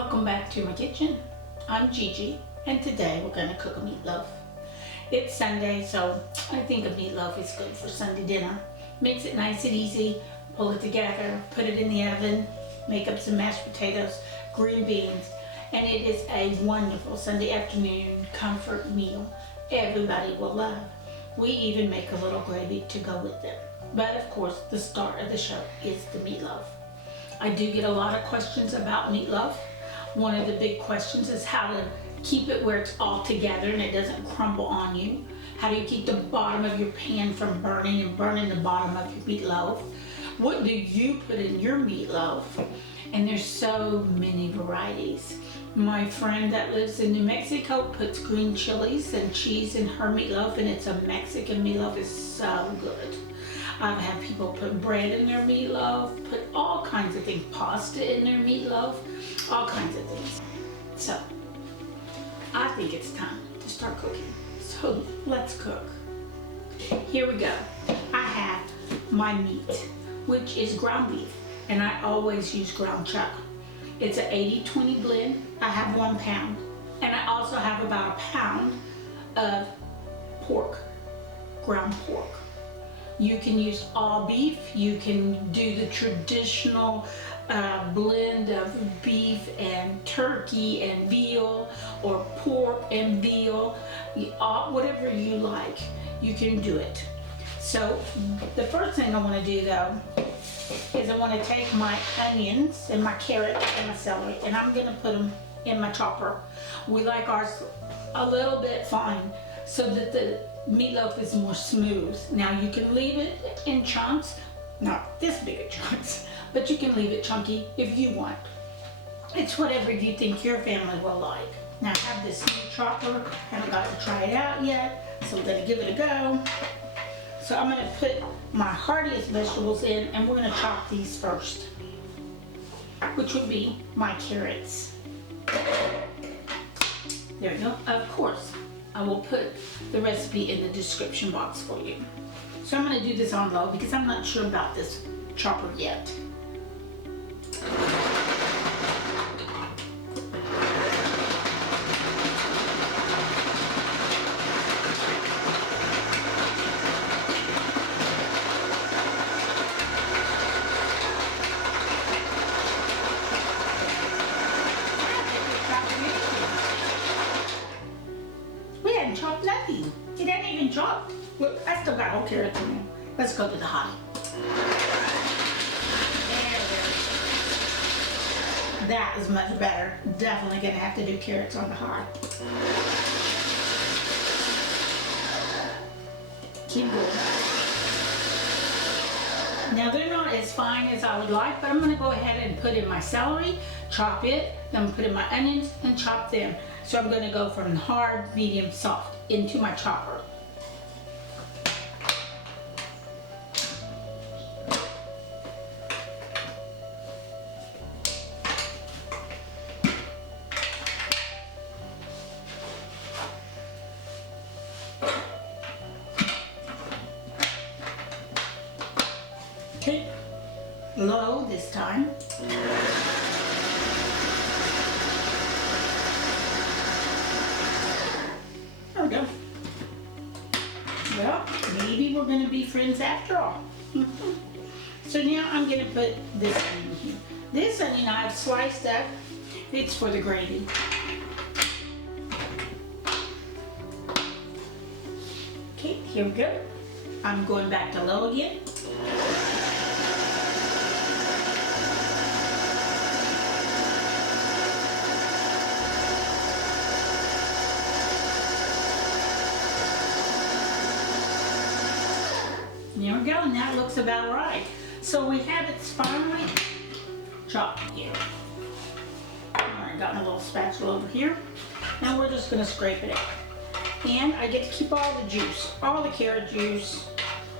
Welcome back to my kitchen. I'm Gigi, and today we're going to cook a meatloaf. It's Sunday, so I think a meatloaf is good for Sunday dinner. Makes it nice and easy, pull it together, put it in the oven, make up some mashed potatoes, green beans, and it is a wonderful Sunday afternoon comfort meal everybody will love. We even make a little gravy to go with it. But of course, the star of the show is the meatloaf. I do get a lot of questions about meatloaf. One of the big questions is how to keep it where it's all together and it doesn't crumble on you. How do you keep the bottom of your pan from burning and burning the bottom of your meatloaf? What do you put in your meatloaf? And there's so many varieties. My friend that lives in New Mexico puts green chilies and cheese in her meatloaf, and it's a Mexican meatloaf. It's so good. I've had people put bread in their meatloaf, put all kinds of things, pasta in their meatloaf, all kinds of things. So, I think it's time to start cooking. So, let's cook. Here we go. I have my meat, which is ground beef, and I always use ground chuck. It's an 80-20 blend. I have 1 pound, and I also have about a pound of pork, ground pork. You can use all beef. You can do the traditional blend of beef and turkey and veal, or pork and veal, whatever you like, you can do it. So the first thing I want to do though is I want to take my onions and my carrots and my celery, and I'm going to put them in my chopper. We like ours a little bit fine so that the meatloaf is more smooth. Now you can leave it in chunks, not this big of chunks, but you can leave it chunky if you want. It's whatever you think your family will like. Now I have this new chopper, haven't got to try it out yet, so I'm going to give it a go. So I'm going to put my heartiest vegetables in, and we're going to chop these first, which would be my carrots. There we go. Of course, I will put the recipe in the description box for you. So I'm going to do this on low because I'm not sure about this chopper yet. Chopped nothing. It ain't even chopped. Look, I still got whole carrots in there. Let's go to the hottie. That is much better. Definitely gonna have to do carrots on the hot. Keep going. Now they're not as fine as I would like, but I'm gonna go ahead and put in my celery, chop it, then put in my onions and chop them. So I'm going to go from hard, medium, soft into my chopper. Okay, low this time. Go. Well, maybe we're going to be friends after all. So now I'm going to put this onion here. This onion I've sliced up. It's for the gravy. Okay, here we go. I'm going back to low again. There we go, and that looks about right. So we have it finely chopped here. Alright, got my little spatula over here. Now we're just going to scrape it out. And I get to keep all the juice, all the carrot juice,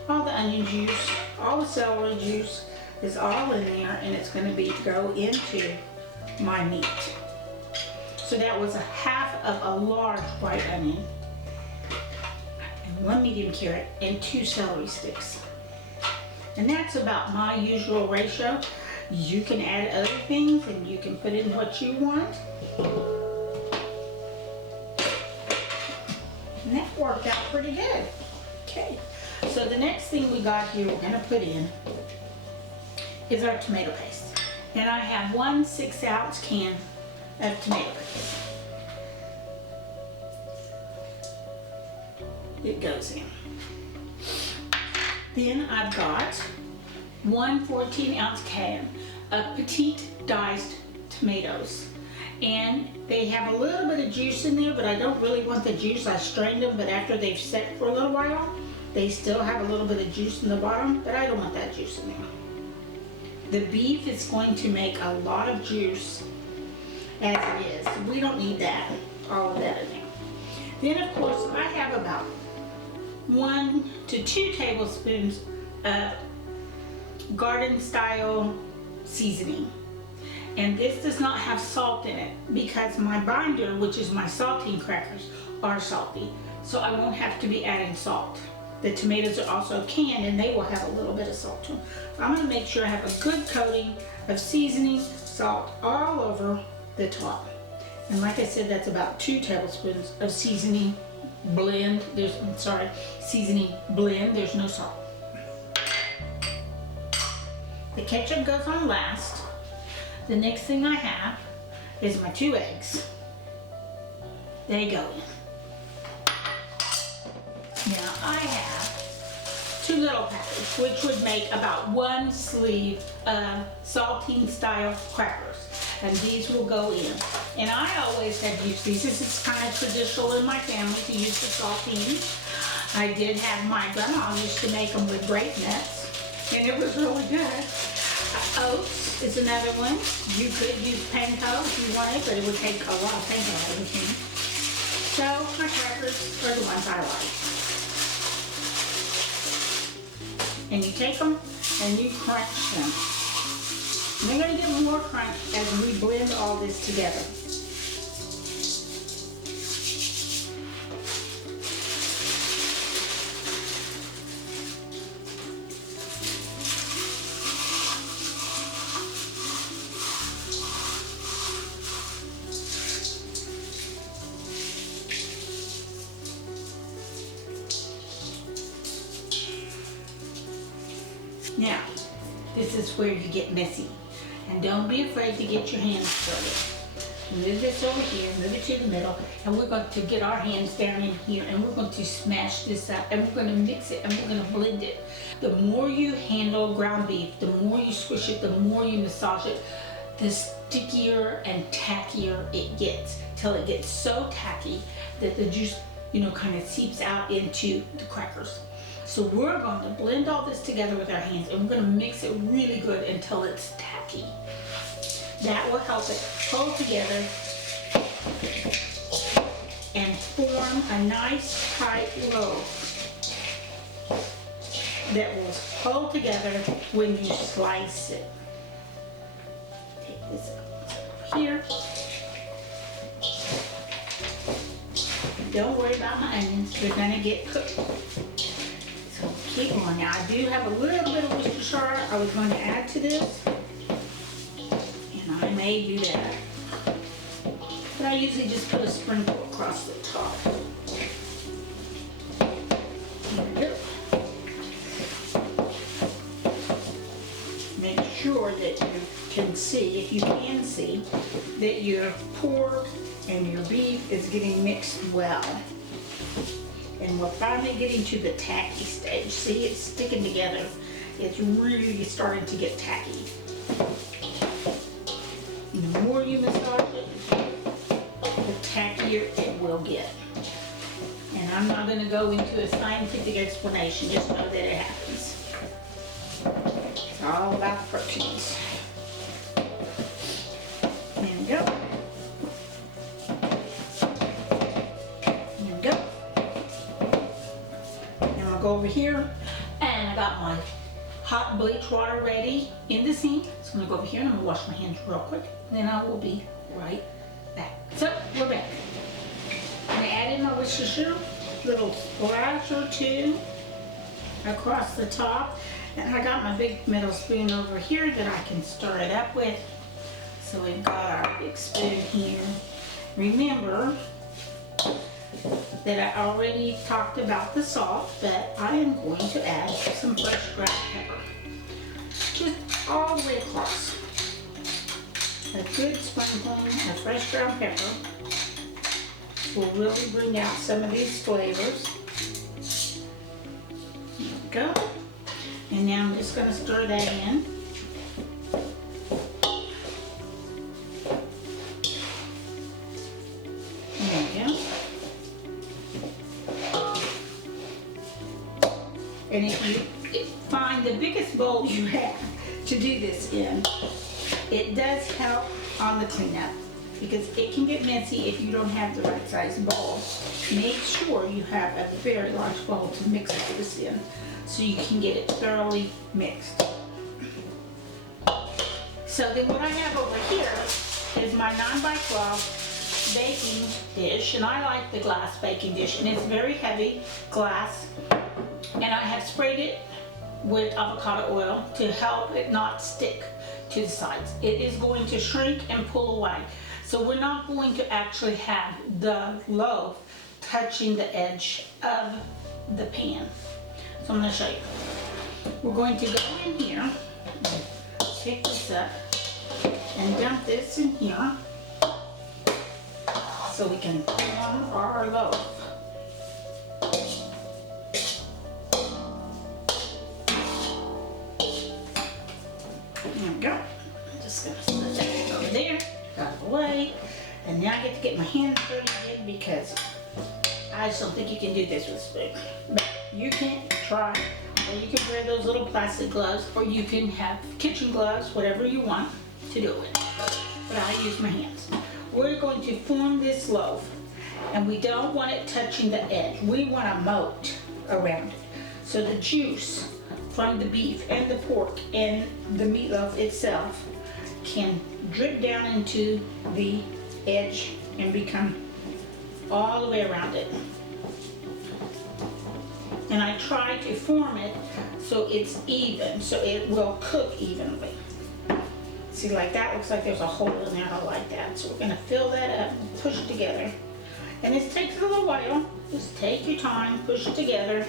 all the onion juice, all the celery juice is all in there, and it's going to be to go into my meat. So that was a half of a large white onion, 1 medium carrot, and 2 celery sticks. And that's about my usual ratio. You can add other things and you can put in what you want. And that worked out pretty good. Okay, so the next thing we got here we're gonna put in is our tomato paste. And I have 1 6-ounce can of tomato paste. It goes in. Then I've got 1 14-ounce can of petite diced tomatoes. And they have a little bit of juice in there, but I don't really want the juice. I strained them, but after they've set for a little while, they still have a little bit of juice in the bottom, but I don't want that juice in there. The beef is going to make a lot of juice as it is. We don't need that, all of that in there. Then of course I have about 1 to 2 tablespoons of garden style seasoning. And this does not have salt in it because my binder, which is my saltine crackers, are salty. So I won't have to be adding salt. The tomatoes are also canned and they will have a little bit of salt to them. I'm going to make sure I have a good coating of seasoning, salt all over the top. And like I said, that's about 2 tablespoons of seasoning blend. Seasoning blend. There's no salt. The ketchup goes on last. The next thing I have is my 2 eggs. They go in. Now I have 2 little packets, which would make about 1 sleeve of saltine style crackers. And these will go in. And I always have used these. This is kind of traditional in my family to use the saltines. I did have my grandma used to make them with grape nuts, and it was really good. Oats is another one. You could use panko if you wanted, but it would take a lot of panko out of the machine. So my crackers are the ones I like. And you take them and you crunch them. And they're going to get more crunch as we blend all this together. Now, this is where you get messy. And don't be afraid to get your hands dirty. Move this over here, move it to the middle, and we're going to get our hands down in here and we're going to smash this up and we're going to mix it and we're going to blend it. The more you handle ground beef, the more you squish it, the more you massage it, the stickier and tackier it gets, till it gets so tacky that the juice, kind of seeps out into the crackers. So we're going to blend all this together with our hands and we're going to mix it really good until it's tacky. That will help it hold together and form a nice tight loaf that will hold together when you slice it. Take this over here. Don't worry about my onions, they're going to get cooked. Keep on. Now I do have a little bit of Worcestershire I was going to add to this, and I may do that. But I usually just put a sprinkle across the top. There we go. Make sure that you can see, if you can see, that your pork and your beef is getting mixed well. And we're finally getting to the tacky stage. See, it's sticking together. It's really starting to get tacky. And the more you massage it, the tackier it will get. And I'm not going to go into a scientific explanation, just know that it happens. It's all about proteins. There we go. Go over here, and I got my hot bleach water ready in the sink. So I'm gonna go over here and I'm gonna wash my hands real quick, and then I will be right back. So we're back. I'm gonna add in my Worcestershire, little splash or 2 across the top, And I got my big metal spoon over here that I can stir it up with. So we've got our big spoon here. Remember that I already talked about the salt, but I am going to add some fresh ground pepper. Just all the way across. A good sprinkling of fresh ground pepper will really bring out some of these flavors. There we go. And now I'm just going to stir that in. There we go. And if you find the biggest bowl you have to do this in, it does help on the cleanup because it can get messy if you don't have the right size bowl. Make sure you have a very large bowl to mix this in so you can get it thoroughly mixed. So then what I have over here is my 9x12 baking dish, and I like the glass baking dish, and it's very heavy glass, and I have sprayed it with avocado oil to help it not stick to the sides. It is going to shrink and pull away. So we're not going to actually have the loaf touching the edge of the pan. So I'm going to show you. We're going to go in here, pick this up, and dump this in here so we can form our loaf. There we go. I'm just going to set that over there, out of the way. And now I get to get my hands dirty again because I just don't think you can do this with a spoon. But you can try, or you can wear those little plastic gloves, or you can have kitchen gloves, whatever you want to do it. But I use my hands. We're going to form this loaf, and we don't want it touching the edge. We want a moat around it. So the juice from the beef and the pork and the meatloaf itself can drip down into the edge and become all the way around it. And I try to form it so it's even, so it will cook evenly. See, like that looks like there's a hole in there. I like that. So we're going to fill that up and push it together. And this takes a little while. Just take your time, push it together.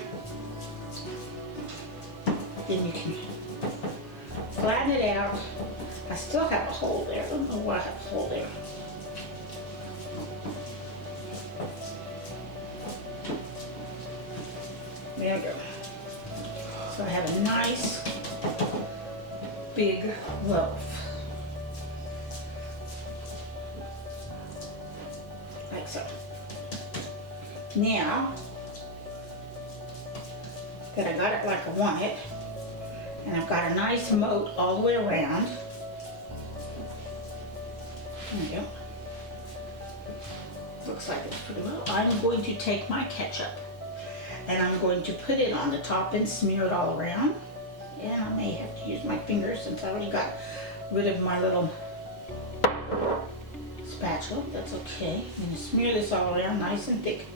Then you can flatten it out. I still have a hole there. I don't know why I have a hole there. There we go. So I have a nice big loaf. Like so. Now that I got it like I want it, and I've got a nice moat all the way around. There we go. Looks like it's pretty well. I'm going to take my ketchup and I'm going to put it on the top and smear it all around. And I may have to use my fingers since I already got rid of my little spatula. That's okay. I'm going to smear this all around nice and thick.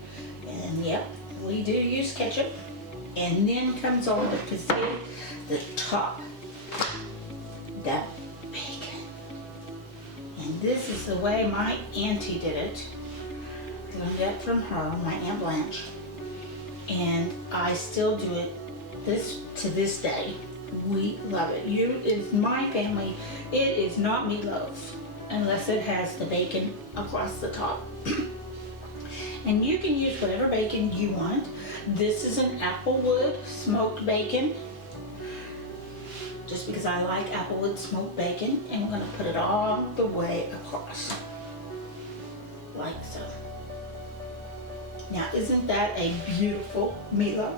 And yep, we do use ketchup. And then comes on the petite, the top, that bacon. And this is the way my auntie did it. I learned that from her, my Aunt Blanche. And I still do it to this day. We love it. It's my family. It is not meatloaf unless it has the bacon across the top. And you can use whatever bacon you want. This is an applewood smoked bacon, just because I like applewood smoked bacon, and we're going to put it all the way across, like so. Now, isn't that a beautiful meatloaf?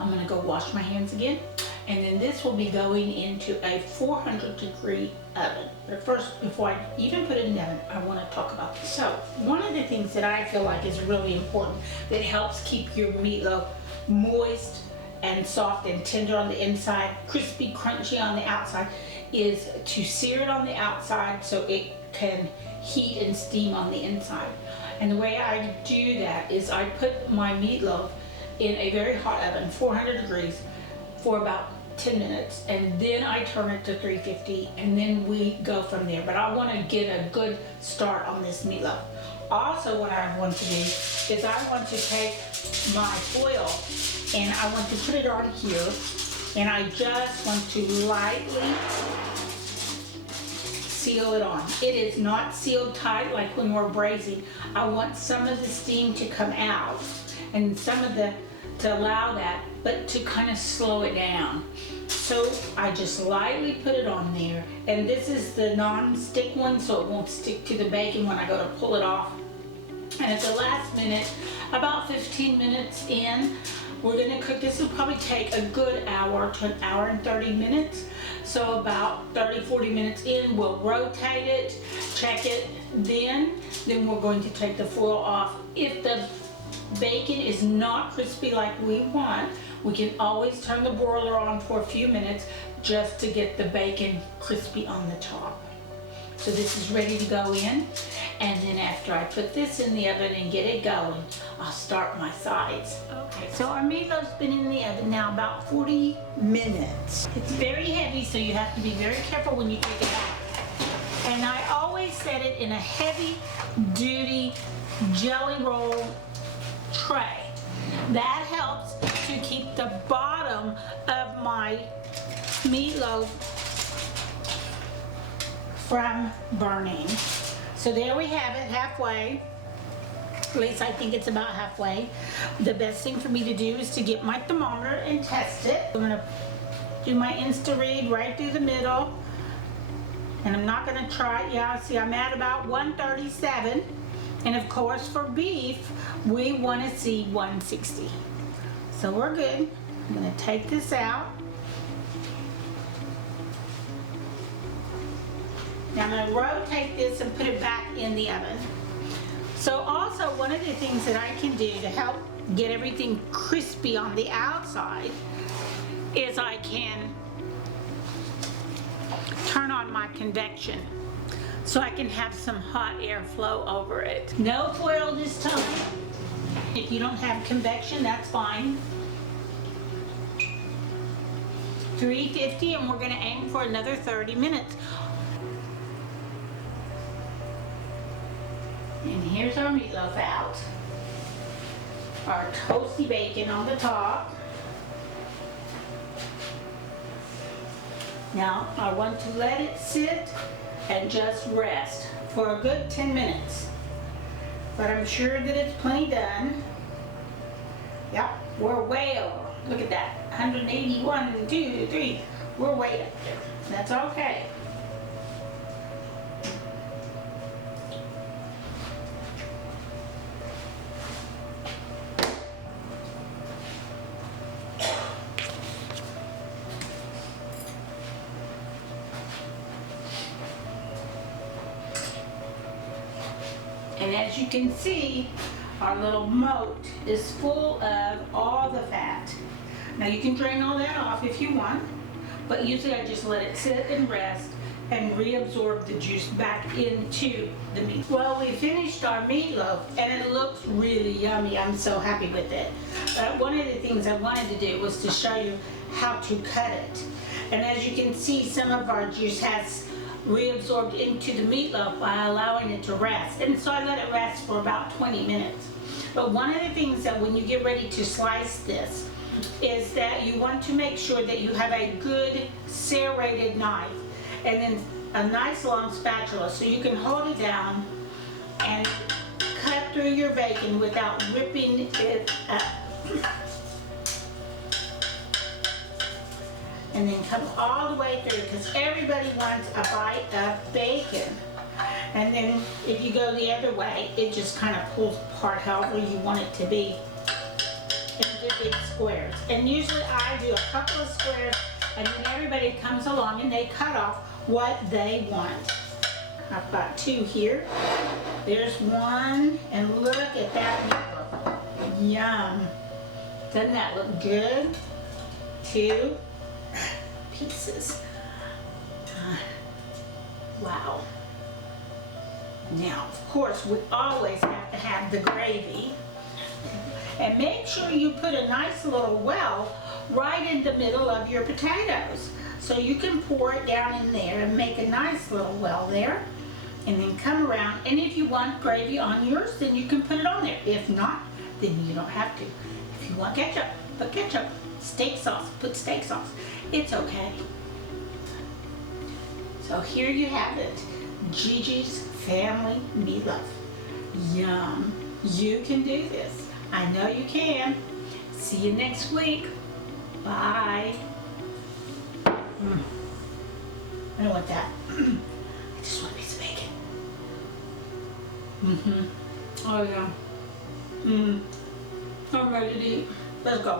I'm going to go wash my hands again, and then this will be going into a 400-degree oven. But first, before I even put it in the oven, I want to talk about this. So, one of the things that I feel like is really important that helps keep your meatloaf moist and soft and tender on the inside, crispy, crunchy on the outside, is to sear it on the outside so it can heat and steam on the inside. And the way I do that is I put my meatloaf in a very hot oven, 400 degrees, for about 10 minutes, and then I turn it to 350, and then we go from there. But I want to get a good start on this meatloaf. Also, what I want to do is I want to take my foil and I want to put it on here, and I just want to lightly seal it on. It is not sealed tight like when we're braising. I want some of the steam to come out and some of to allow that, but to kind of slow it down. So I just lightly put it on there, and this is the non-stick one, so it won't stick to the bacon when I go to pull it off. And at the last minute, about 15 minutes in, we're gonna cook. This will probably take a good hour to an hour and 30 minutes. So about 30-40 minutes in, we'll rotate it, check it, then we're going to take the foil off. If the bacon is not crispy like we want, we can always turn the broiler on for a few minutes just to get the bacon crispy on the top. So this is ready to go in, and then after I put this in the oven and get it going, I'll start my sides. Okay, so our meatloaf's been in the oven now about 40 minutes. It's very heavy, so you have to be very careful when you take it out. And I always set it in a heavy-duty jelly roll tray. That helps to keep the bottom of my meatloaf from burning. So there we have it, halfway. At least I think it's about halfway. The best thing for me to do is to get my thermometer and test it. I'm gonna do my Insta-read right through the middle. And I'm not gonna try, yeah, see I'm at about 137. And of course for beef, we wanna see 160. So we're good. I'm gonna take this out. Now I'm going to rotate this and put it back in the oven. So also one of the things that I can do to help get everything crispy on the outside is I can turn on my convection so I can have some hot air flow over it. No foil this time. If you don't have convection, that's fine. 350, and we're going to aim for another 30 minutes. And here's our meatloaf out. Our toasty bacon on the top. Now I want to let it sit and just rest for a good 10 minutes. But I'm sure that it's plenty done. Yep, we're way over. Look at that. 181, 2, 3. We're way up there. That's okay. And as you can see, our little moat is full of all the fat. Now you can drain all that off if you want, but usually I just let it sit and rest and reabsorb the juice back into the meat. Well, we finished our meatloaf and it looks really yummy. I'm so happy with it. One of the things I wanted to do was to show you how to cut it. And as you can see, some of our juice has reabsorbed into the meatloaf by allowing it to rest. And so I let it rest for about 20 minutes. But one of the things that when you get ready to slice this is that you want to make sure that you have a good serrated knife and then a nice long spatula so you can hold it down and cut through your bacon without ripping it up. And then come all the way through, because everybody wants a bite of bacon. And then if you go the other way, it just kind of pulls apart however you want it to be into big squares. And usually I do a couple of squares, and then everybody comes along and they cut off what they want. I've got 2 here. There's 1, and look at that. Yum. Doesn't that look good? 2 pieces. Wow. Now, of course, we always have to have the gravy. And make sure you put a nice little well right in the middle of your potatoes. So you can pour it down in there and make a nice little well there. And then come around, and if you want gravy on yours, then you can put it on there. If not, then you don't have to. If you want ketchup, put ketchup. Steak sauce, put steak sauce. It's okay. So here you have it. Gigi's family meatloaf. Yum. You can do this. I know you can. See you next week. Bye. I don't want that. I just want a piece of bacon. Oh yeah. I'm ready to eat. Let's go.